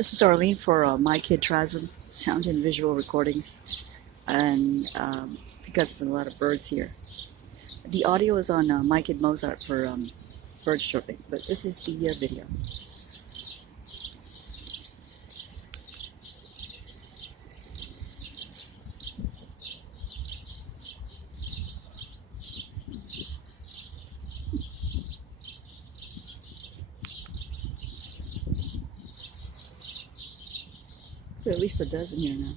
This is Arlene for My Kid Trazom, sound and visual recordings, and because there's a lot of birds here. The audio is on My Kid Mozart for bird chirping, but this is the video. There are at least a dozen here now.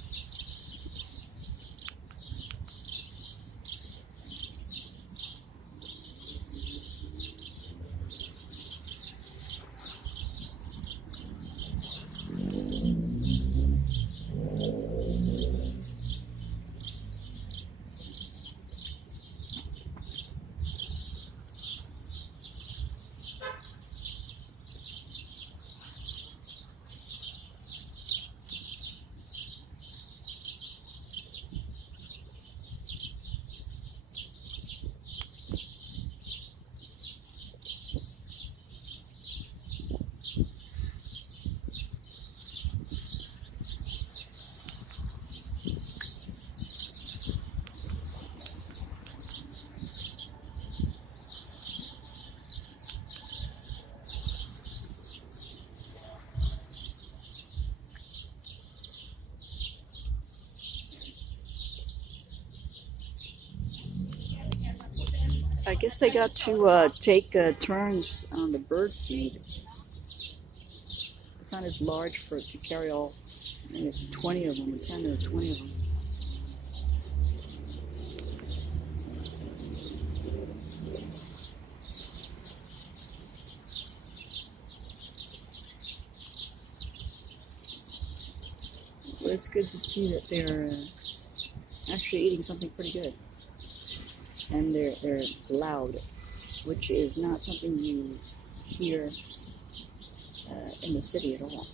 I guess they got to take turns on the bird feed. It's not as large for it to carry all, I think it's 20 of them, or 10 or 20 of them. But it's good to see that they're actually eating something pretty good. And they're loud, which is not something you hear in the city at all.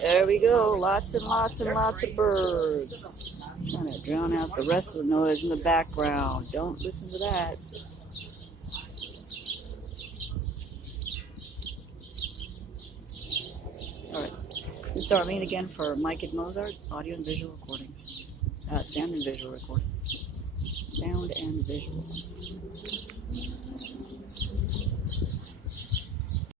There we go, lots and lots and lots of birds. Trying to drown out the rest of the noise in the background. Don't listen to that. Alright, this is Arlene again for My Kid Mozart, audio and visual recordings. Sound and visual recordings. Sound and visual.